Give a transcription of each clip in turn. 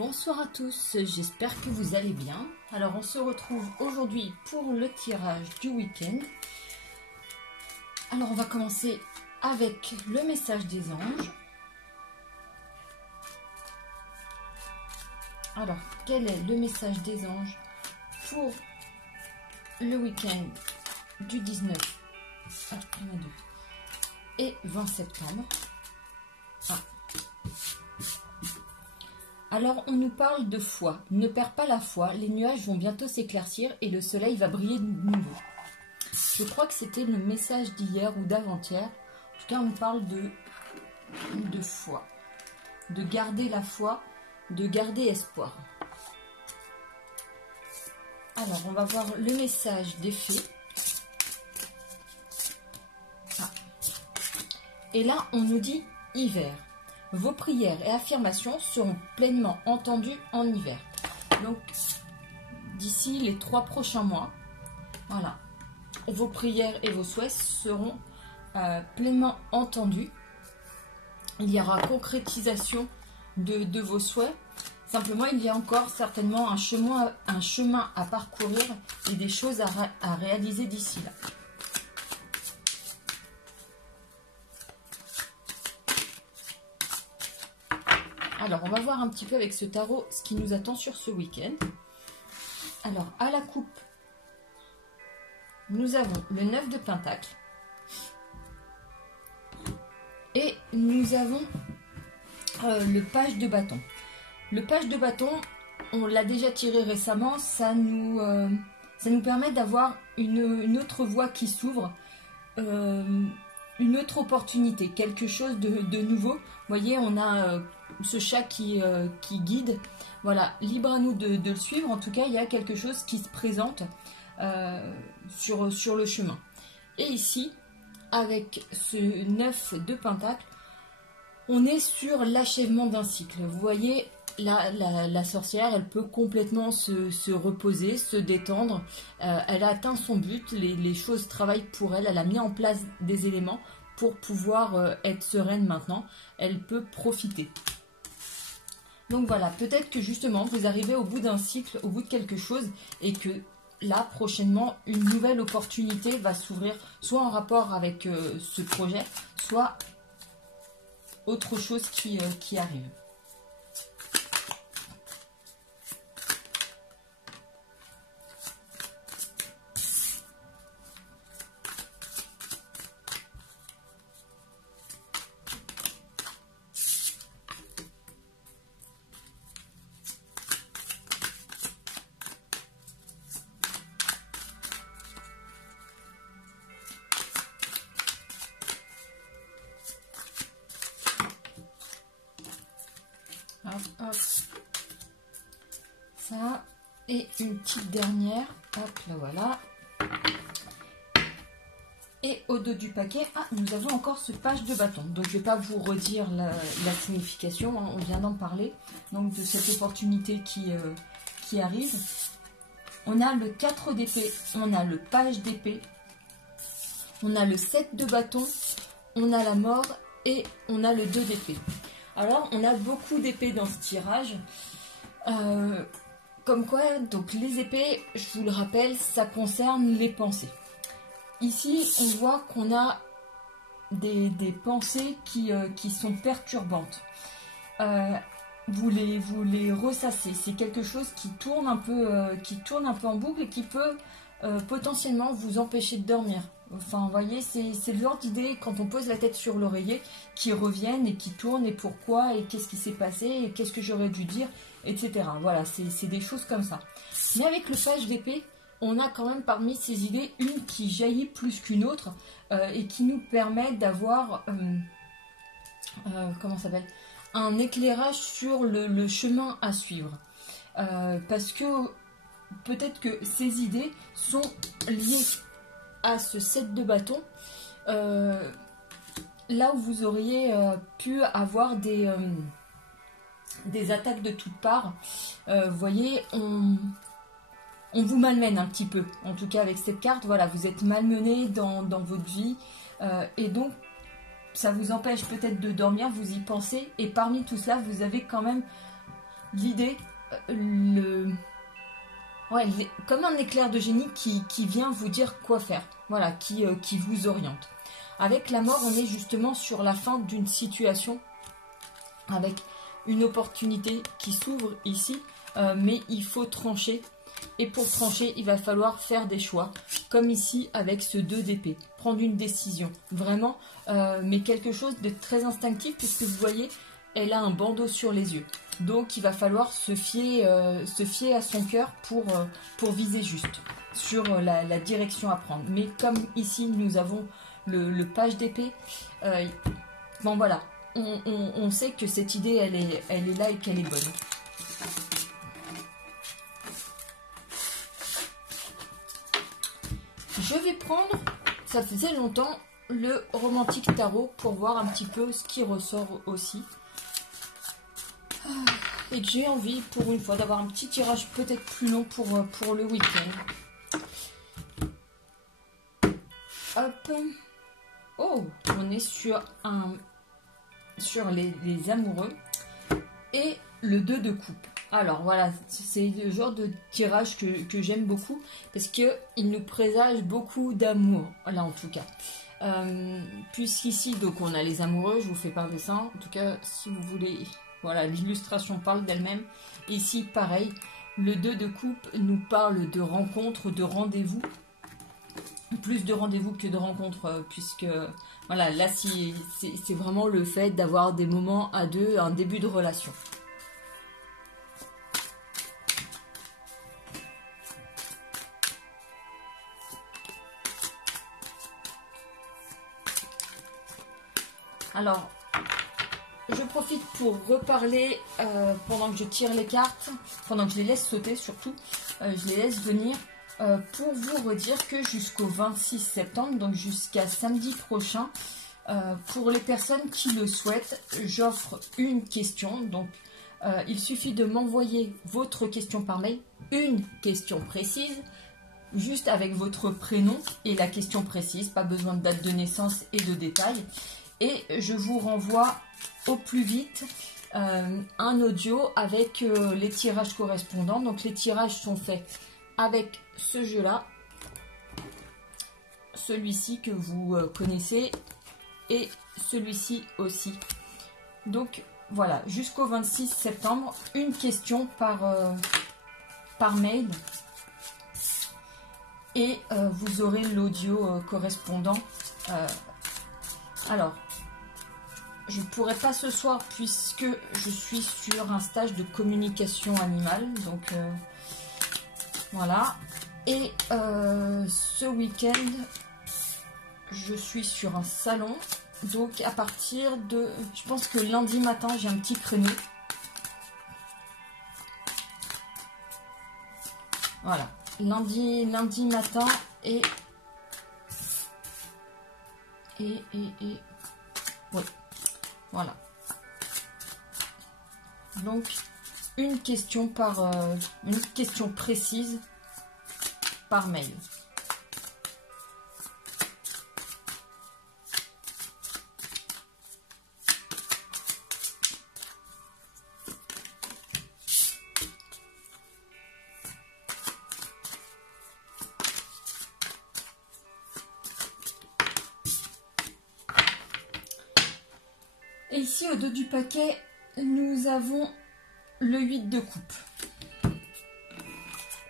Bonsoir à tous, j'espère que vous allez bien. Alors on se retrouve aujourd'hui pour le tirage du week-end. Alors on va commencer avec le message des anges. Alors quel est le message des anges pour le week-end du 19 et 20 septembre? Alors, on nous parle de foi. Ne perds pas la foi, les nuages vont bientôt s'éclaircir et le soleil va briller de nouveau. Je crois que c'était le message d'hier ou d'avant-hier. En tout cas, on nous parle de foi. De garder la foi, de garder espoir. Alors, on va voir le message des fées. Et là, on nous dit hiver. Vos prières et affirmations seront pleinement entendues en hiver. Donc, d'ici les 3 prochains mois, voilà, vos prières et vos souhaits seront pleinement entendus. Il y aura concrétisation de vos souhaits. Simplement, il y a encore certainement un chemin à parcourir et des choses à réaliser d'ici là. Alors, on va voir un petit peu avec ce tarot ce qui nous attend sur ce week-end. Alors, à la coupe, nous avons le 9 de Pentacle. Et nous avons le page de bâton. Le page de bâton, on l'a déjà tiré récemment, ça nous permet d'avoir une autre voie qui s'ouvre, une autre opportunité, quelque chose de nouveau. Vous voyez, on a ce chat qui guide. Voilà, libre à nous de le suivre. En tout cas, il y a quelque chose qui se présente sur le chemin. Et ici, avec ce 9 de Pentacle, on est sur l'achèvement d'un cycle. Vous voyez, la sorcière, elle peut complètement se reposer, se détendre. Elle a atteint son but, les choses travaillent pour elle. Elle a mis en place des éléments pour pouvoir être sereine maintenant. Elle peut profiter. Donc voilà, peut-être que justement, vous arrivez au bout d'un cycle, au bout de quelque chose, et que là, prochainement, une nouvelle opportunité va s'ouvrir, soit en rapport avec ce projet, soit autre chose qui arrive. Hop. Ça, et une petite dernière, hop, là voilà. Et au dos du paquet, nous avons encore ce page de bâton. Donc je ne vais pas vous redire la signification, hein, on vient d'en parler. Donc de cette opportunité qui arrive. On a le 4 d'épée, on a le page d'épée, on a le 7 de bâton, on a la mort et on a le 2 d'épée. Alors, on a beaucoup d'épées dans ce tirage. Comme quoi, donc les épées, je vous le rappelle, ça concerne les pensées. Ici, on voit qu'on a des pensées qui sont perturbantes. Vous les ressassez. C'est quelque chose qui tourne un peu en boucle et qui peut potentiellement vous empêcher de dormir. Enfin, vous voyez, c'est le genre d'idées, quand on pose la tête sur l'oreiller, qui reviennent et qui tournent, et pourquoi, et qu'est-ce qui s'est passé, et qu'est-ce que j'aurais dû dire, etc. Voilà, c'est des choses comme ça. Mais avec le page d'épée, on a quand même parmi ces idées, une qui jaillit plus qu'une autre, et qui nous permet d'avoir, comment ça s'appelle, un éclairage sur le chemin à suivre. Parce que peut-être que ces idées sont liées à ce 7 de bâton, là où vous auriez pu avoir des attaques de toutes parts. Vous voyez, on vous malmène un petit peu, en tout cas avec cette carte. Voilà, vous êtes malmené dans votre vie, et donc ça vous empêche peut-être de dormir, vous y pensez, et parmi tout cela, vous avez quand même l'idée, comme un éclair de génie qui vient vous dire quoi faire, voilà, qui vous oriente. Avec la mort, on est justement sur la fin d'une situation, avec une opportunité qui s'ouvre ici, mais il faut trancher. Et pour trancher, il va falloir faire des choix, comme ici avec ce 2 d'épée. Prendre une décision, vraiment, mais quelque chose de très instinctif, puisque vous voyez, elle a un bandeau sur les yeux. Donc il va falloir se fier à son cœur pour viser juste sur la direction à prendre. Mais comme ici, nous avons le page d'épée, bon voilà, on sait que cette idée, elle est là et qu'elle est bonne. Je vais prendre, ça faisait longtemps, le romantique tarot pour voir un petit peu ce qui ressort aussi. Et que j'ai envie pour une fois d'avoir un petit tirage peut-être plus long pour le week-end. Hop. Oh, on est sur les amoureux et le 2 de coupe. Alors voilà, c'est le genre de tirage que j'aime beaucoup parce qu'il nous présage beaucoup d'amour, là en tout cas. Puisqu'ici, donc on a les amoureux, je vous fais part de ça. En tout cas, si vous voulez, voilà, l'illustration parle d'elle-même. Ici, pareil, le 2 de coupe nous parle de rencontres, de rendez-vous. Plus de rendez-vous que de rencontres, puisque voilà, là c'est vraiment le fait d'avoir des moments à deux, un début de relation. Alors, je profite pour reparler pendant que je tire les cartes, pendant que je les laisse sauter surtout, je les laisse venir pour vous redire que jusqu'au 26 septembre, donc jusqu'à samedi prochain, pour les personnes qui le souhaitent, j'offre une question. Donc, il suffit de m'envoyer votre question par mail, une question précise, juste avec votre prénom et la question précise, pas besoin de date de naissance et de détails. Et je vous renvoie au plus vite un audio avec les tirages correspondants. Donc les tirages sont faits avec ce jeu-là, celui-ci que vous connaissez et celui-ci aussi. Donc voilà, jusqu'au 26 septembre, une question par mail. Et vous aurez l'audio correspondant. Alors, je ne pourrai pas ce soir puisque je suis sur un stage de communication animale. Donc, voilà. Et ce week-end, je suis sur un salon. Donc, à partir de... Je pense que lundi matin, j'ai un petit créneau. Voilà. Lundi matin et... Oui, voilà. Donc, une question précise par mail. Et ici, au dos du paquet, nous avons le 8 de coupe.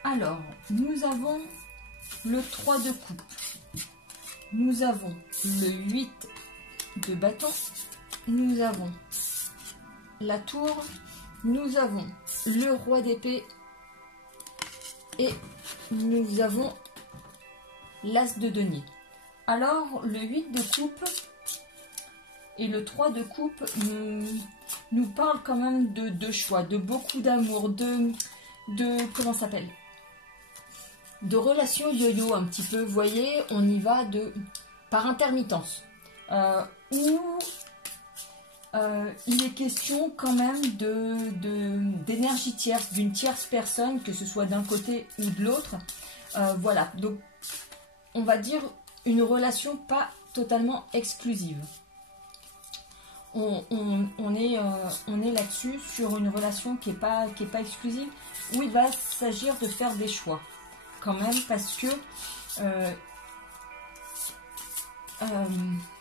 Alors, nous avons le 3 de coupe. Nous avons le 8 de bâton. Nous avons la tour. Nous avons le roi d'épée. Et nous avons l'as de denier. Alors, le 8 de coupe... Et le 3 de coupe nous parle quand même de choix, de beaucoup d'amour, de comment ça s'appelle, de relations yo-yo un petit peu. Vous voyez, on y va par intermittence. Où il est question quand même d'énergie tierce, d'une tierce personne, que ce soit d'un côté ou de l'autre. Voilà, donc on va dire une relation pas totalement exclusive. on est là-dessus sur une relation qui est pas exclusive, où il va s'agir de faire des choix quand même, parce que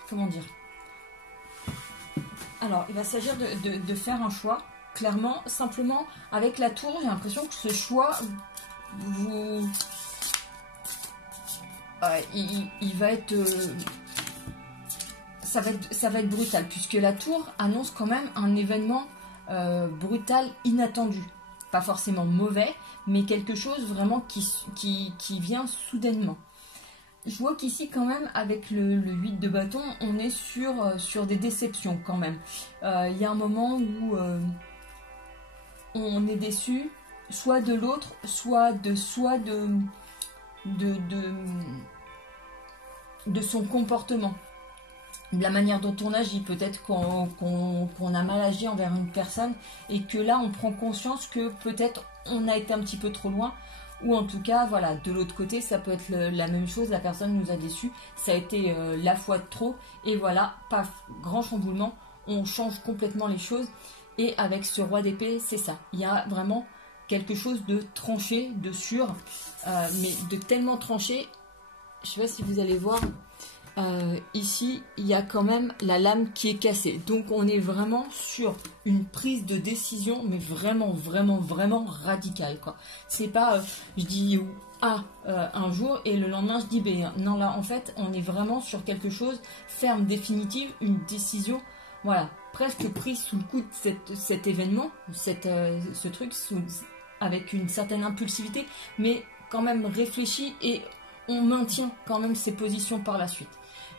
comment dire, alors il va s'agir de faire un choix clairement. Simplement avec la tour, j'ai l'impression que ce choix il va être ça va être brutal, puisque la tour annonce quand même un événement brutal, inattendu. Pas forcément mauvais, mais quelque chose vraiment qui vient soudainement. Je vois qu'ici quand même, avec le 8 de bâton, on est sur des déceptions quand même. Il y a un moment où on est déçu, soit de l'autre, soit de son comportement. De la manière dont on agit, peut-être qu'on a mal agi envers une personne et que là on prend conscience que peut-être on a été un petit peu trop loin, ou en tout cas voilà, de l'autre côté ça peut être la même chose, la personne nous a déçus, ça a été la fois de trop, et voilà, paf, grand chamboulement, on change complètement les choses. Et avec ce roi d'épée, c'est ça, il y a vraiment quelque chose de tranché, de sûr, mais de tellement tranché, je sais pas si vous allez voir. Ici, il y a quand même la lame qui est cassée. Donc, on est vraiment sur une prise de décision, mais vraiment, vraiment, vraiment radicale, quoi. C'est pas, je dis A un jour et le lendemain, je dis B. Non, là, en fait, on est vraiment sur quelque chose ferme, définitive, une décision, voilà, presque prise sous le coup de cet événement, ce truc, avec une certaine impulsivité, mais quand même réfléchi, et on maintient quand même ses positions par la suite.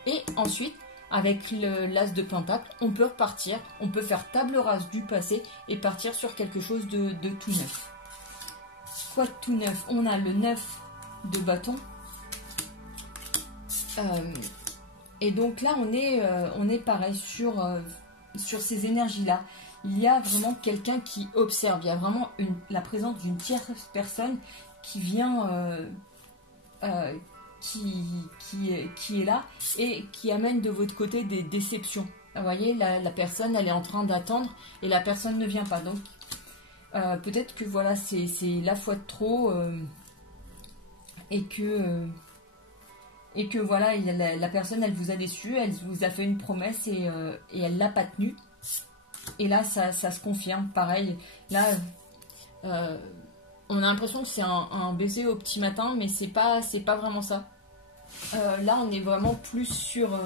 Et ensuite, avec l'as de pentacle, on peut repartir, on peut faire table rase du passé et partir sur quelque chose de tout neuf. Quoi de tout neuf? On a le 9 de bâton. Et donc là, on est pareil sur ces énergies-là. Il y a vraiment quelqu'un qui observe, il y a vraiment la présence d'une tierce personne qui vient... qui est là et qui amène de votre côté des déceptions. Vous voyez, la personne, elle est en train d'attendre et la personne ne vient pas. Donc, peut-être que voilà, c'est la fois de trop et que voilà, la personne, elle vous a déçu, elle vous a fait une promesse et elle l'a pas tenue. Et là, ça se confirme. Pareil, là... on a l'impression que c'est un baiser au petit matin, mais c'est pas vraiment ça. Là, on est vraiment plus sur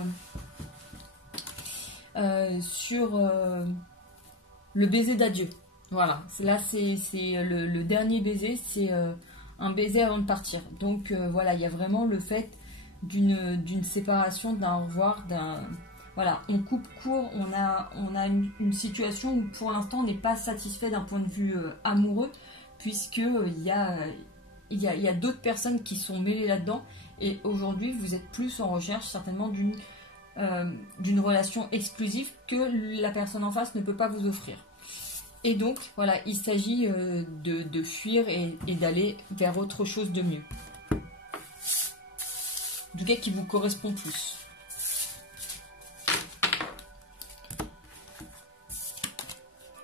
le baiser d'adieu. Voilà. Là, c'est le dernier baiser, c'est un baiser avant de partir. Donc voilà, il y a vraiment le fait d'une séparation, d'un au revoir, voilà, on coupe court, on a une situation où pour l'instant on n'est pas satisfait d'un point de vue amoureux, puisque il y a d'autres personnes qui sont mêlées là-dedans, et aujourd'hui vous êtes plus en recherche certainement d'une relation exclusive que la personne en face ne peut pas vous offrir. Et donc voilà, il s'agit de fuir et d'aller vers autre chose de mieux, du gars qui vous correspond plus.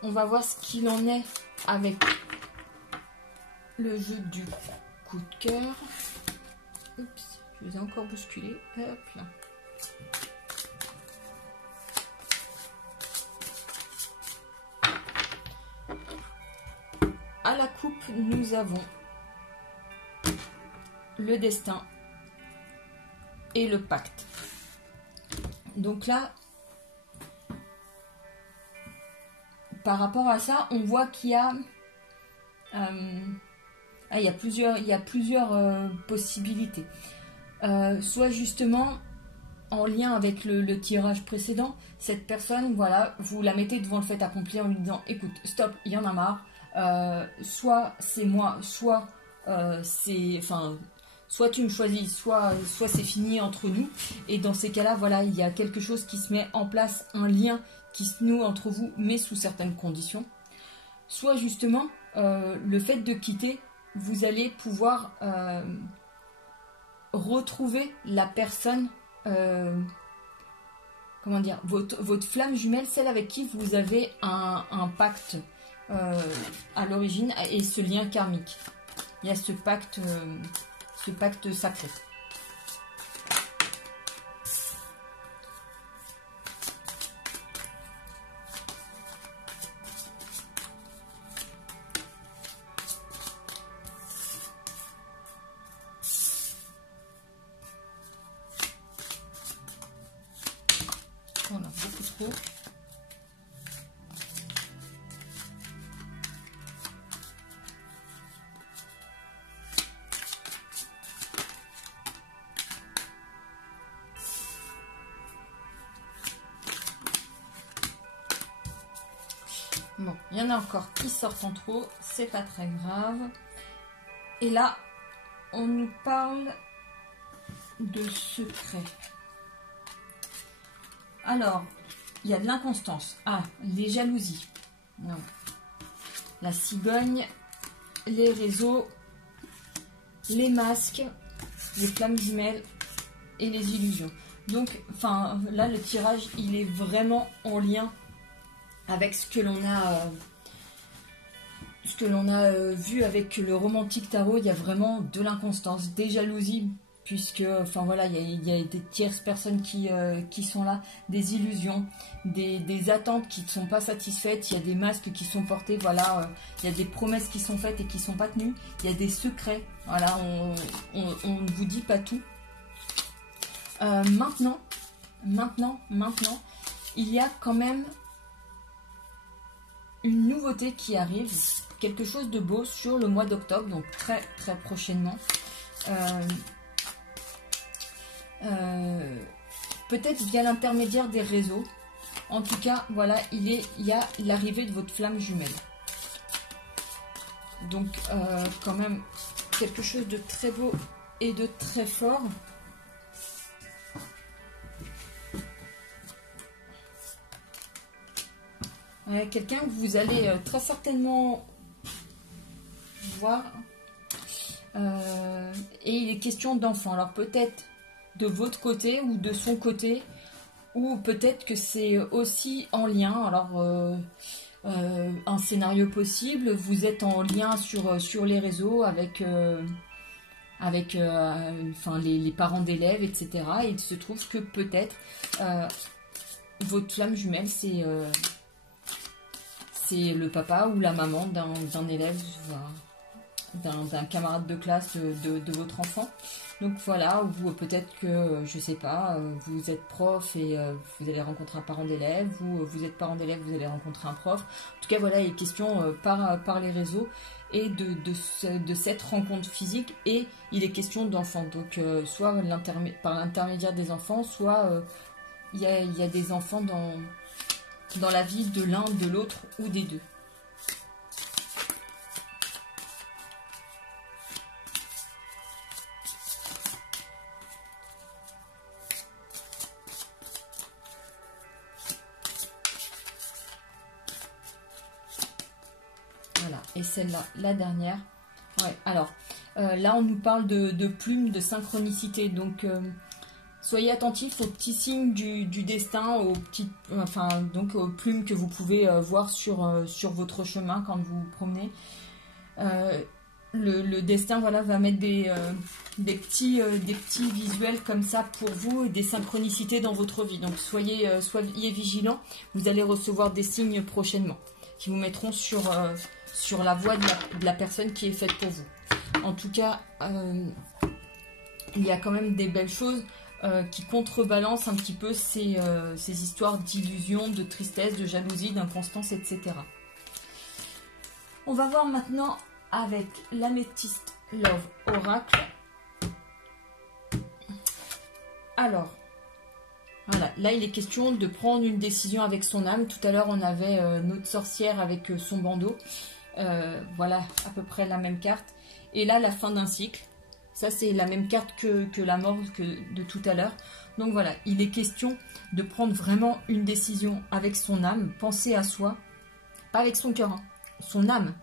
On va voir ce qu'il en est avec le jeu du coup de cœur. Oups, je les ai encore bousculés. Hop là. À la coupe, nous avons le destin et le pacte. Donc là, par rapport à ça, on voit qu'il y a il y a plusieurs possibilités. Soit justement en lien avec le tirage précédent, cette personne, voilà, vous la mettez devant le fait accompli en lui disant écoute, stop, il y en a marre. Soit c'est moi, soit soit tu me choisis, soit c'est fini entre nous. Et dans ces cas-là, voilà, il y a quelque chose qui se met en place, un lien qui se noue entre vous, mais sous certaines conditions. Soit justement, le fait de quitter, vous allez pouvoir retrouver la personne comment dire, votre flamme jumelle, celle avec qui vous avez un pacte à l'origine et ce lien karmique. Il y a ce pacte sacré. On a beaucoup trop. Bon, il y en a encore qui sortent en trop, c'est pas très grave. Et là, on nous parle de secret. Alors, il y a de l'inconstance. Ah, les jalousies. Non. La cigogne, les réseaux, les masques, les flammes jumelles et les illusions. Donc, enfin, là, le tirage, il est vraiment en lien avec ce que l'on a vu avec le romantique tarot. Il y a vraiment de l'inconstance, des jalousies, puisque, enfin voilà, il y a des tierces personnes qui sont là, des illusions, des attentes qui ne sont pas satisfaites, il y a des masques qui sont portés, voilà, il y a des promesses qui sont faites et qui ne sont pas tenues, il y a des secrets, voilà, on ne vous dit pas tout. Maintenant, il y a quand même une nouveauté qui arrive, quelque chose de beau sur le mois d'octobre, donc très très prochainement. Peut-être via l'intermédiaire des réseaux. En tout cas, voilà, il y a l'arrivée de votre flamme jumelle. Donc, quand même, quelque chose de très beau et de très fort. Quelqu'un que vous allez très certainement voir. Et il est question d'enfant. Alors peut-être de votre côté ou de son côté, ou peut-être que c'est aussi en lien. Alors un scénario possible, vous êtes en lien sur les réseaux avec enfin, les parents d'élèves, etc. Et il se trouve que peut-être votre flamme jumelle, c'est le papa ou la maman d'un élève, d'un camarade de classe de votre enfant. Donc voilà, ou peut-être que, je sais pas, vous êtes prof et vous allez rencontrer un parent d'élève, ou vous êtes parent d'élève, vous allez rencontrer un prof. En tout cas, voilà, il est question par les réseaux et de cette rencontre physique, et il est question d'enfants. Donc soit par l'intermédiaire des enfants, soit il y a des enfants dans la vie de l'un, de l'autre ou des deux. Voilà, et celle-là, la dernière. Ouais, alors, là on nous parle de plumes, de synchronicité, donc soyez attentifs aux petits signes du destin, donc aux plumes que vous pouvez voir sur votre chemin quand vous vous promenez. Le destin, voilà, va mettre des petits visuels comme ça pour vous, et des synchronicités dans votre vie. Donc soyez vigilants, vous allez recevoir des signes prochainement qui vous mettront sur la voie de la personne qui est faite pour vous. En tout cas, il y a quand même des belles choses qui contrebalancent un petit peu ces histoires d'illusions, de tristesse, de jalousie, d'inconstance, etc. On va voir maintenant avec l'améthyste Love Oracle. Alors, voilà, là il est question de prendre une décision avec son âme. Tout à l'heure on avait notre sorcière avec son bandeau. Voilà, à peu près la même carte. Et là, la fin d'un cycle. Ça, c'est la même carte que la mort de tout à l'heure. Donc voilà, il est question de prendre vraiment une décision avec son âme. Penser à soi. Pas avec son cœur, hein, son âme.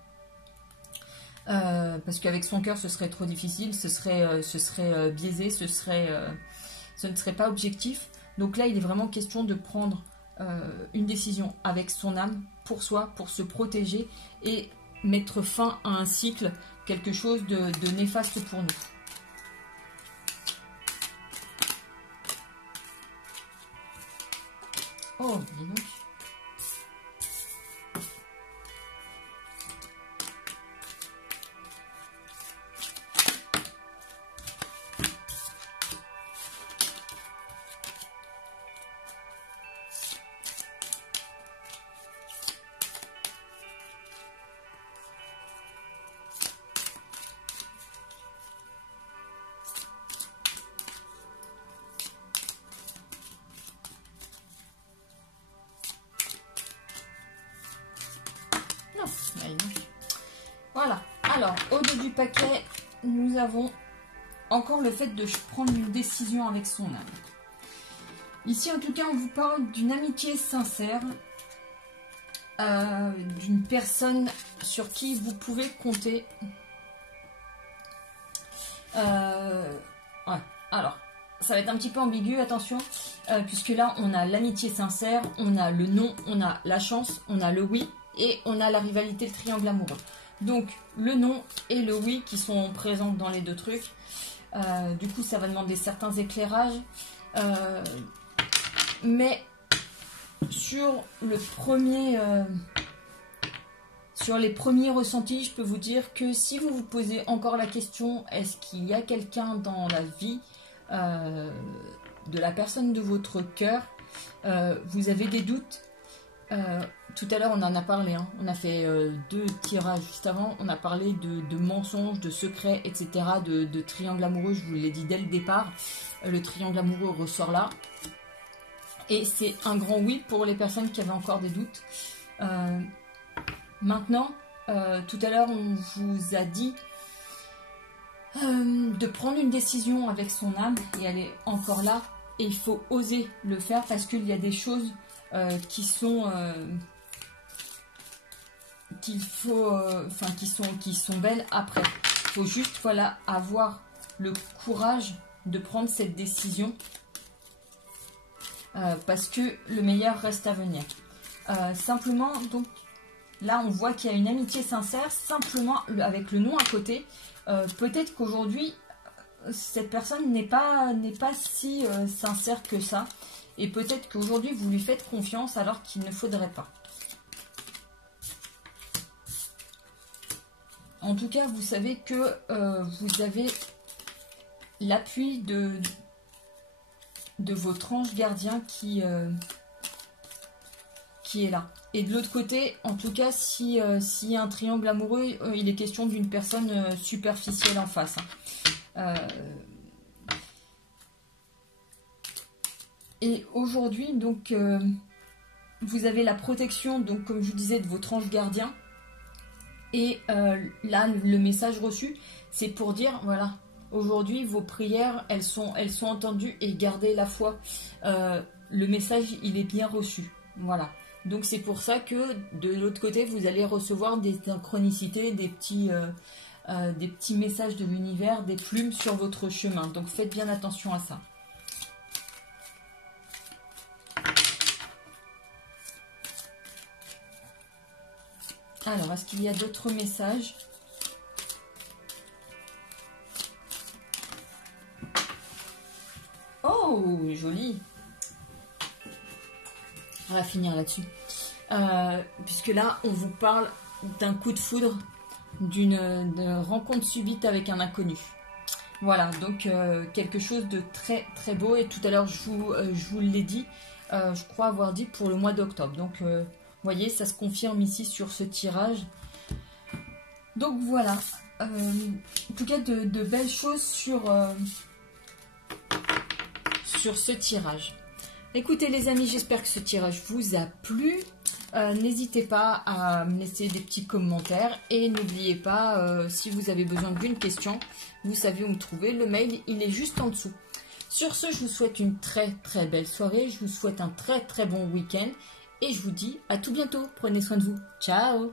Parce qu'avec son cœur, ce serait trop difficile. Ce serait biaisé. Ce ne serait pas objectif. Donc là, il est vraiment question de prendre une décision avec son âme pour soi, pour se protéger et mettre fin à un cycle, quelque chose de néfaste pour nous. Oh, dis donc. Voilà, alors au dos du paquet, nous avons encore le fait de prendre une décision avec son âme. Ici, en tout cas, on vous parle d'une amitié sincère, d'une personne sur qui vous pouvez compter. Ouais, alors, ça va être un petit peu ambigu, attention, puisque là, on a l'amitié sincère, on a le non, on a la chance, on a le oui, et on a la rivalité, le triangle amoureux. Donc, le non et le oui qui sont présents dans les deux trucs. Du coup, ça va demander certains éclairages. Mais sur le premier... sur les premiers ressentis, je peux vous dire que si vous vous posez encore la question, est-ce qu'il y a quelqu'un dans la vie de la personne de votre cœur, vous avez des doutes. Tout à l'heure, on en a parlé, hein. On a fait 2 tirages juste avant. On a parlé de mensonges, de secrets, etc., de triangle amoureux. Je vous l'ai dit dès le départ. Le triangle amoureux ressort là. Et c'est un grand oui pour les personnes qui avaient encore des doutes. Maintenant, tout à l'heure, on vous a dit de prendre une décision avec son âme. Et elle est encore là. Et il faut oser le faire parce qu'il y a des choses qui sont qui sont belles après. Il faut juste, voilà, avoir le courage de prendre cette décision parce que le meilleur reste à venir. Simplement, donc là on voit qu'il y a une amitié sincère, simplement avec le nom à côté. Peut-être qu'aujourd'hui cette personne n'est pas si sincère que ça, et peut-être qu'aujourd'hui vous lui faites confiance alors qu'il ne faudrait pas. En tout cas, vous savez que vous avez l'appui de votre ange gardien qui est là. Et de l'autre côté, en tout cas, s'il y a un triangle amoureux, il est question d'une personne superficielle en face. Et aujourd'hui, donc, vous avez la protection, donc comme je vous disais, de votre ange gardien. Et là, le message reçu, c'est pour dire, voilà, aujourd'hui, vos prières, elles sont entendues et gardez la foi. Le message, il est bien reçu. Voilà. Donc, c'est pour ça que de l'autre côté, vous allez recevoir des synchronicités, des petits messages de l'univers, des plumes sur votre chemin. Donc, faites bien attention à ça. Alors, est-ce qu'il y a d'autres messages? Oh, joli. On va finir là-dessus. Puisque là, on vous parle d'un coup de foudre, d'une rencontre subite avec un inconnu. Voilà, donc quelque chose de très très beau. Et tout à l'heure, je vous l'ai dit, je crois avoir dit pour le mois d'octobre. Donc, vous voyez, ça se confirme ici sur ce tirage. Donc voilà, en tout cas de belles choses sur ce tirage. Écoutez les amis, j'espère que ce tirage vous a plu. N'hésitez pas à me laisser des petits commentaires. Et n'oubliez pas, si vous avez besoin d'une question, vous savez où me trouver. Le mail, il est juste en dessous. Sur ce, je vous souhaite une très très belle soirée. Je vous souhaite un très très bon week-end. Et je vous dis à tout bientôt. Prenez soin de vous. Ciao!